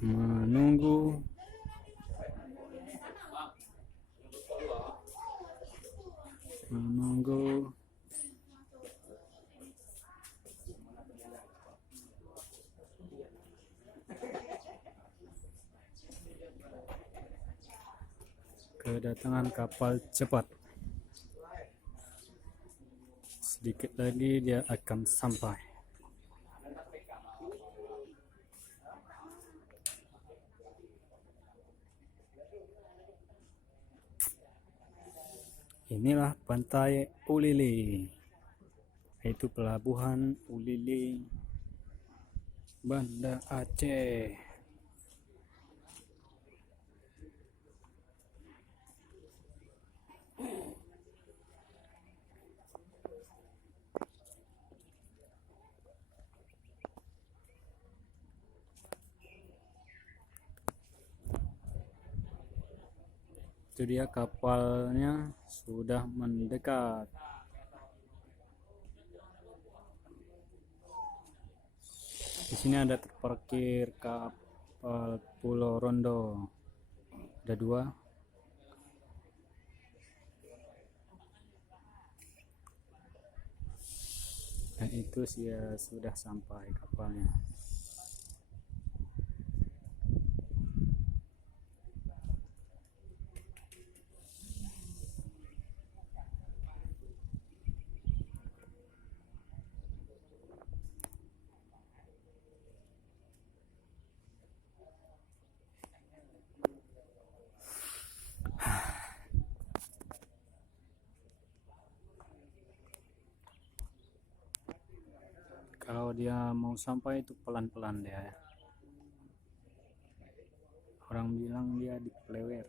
menunggu menunggu kedatangan kapal cepat. Sedikit lagi dia akan sampai. Inilah pantai Ulili, yaitu pelabuhan Ulili, Banda Aceh. Itu dia kapalnya sudah mendekat. Di sini ada terparkir kapal Pulau Rondo. Ada dua. Dan itu sudah sampai kapalnya. Kalau dia mau sampai itu pelan-pelan dia. Orang bilang dia dipelewer.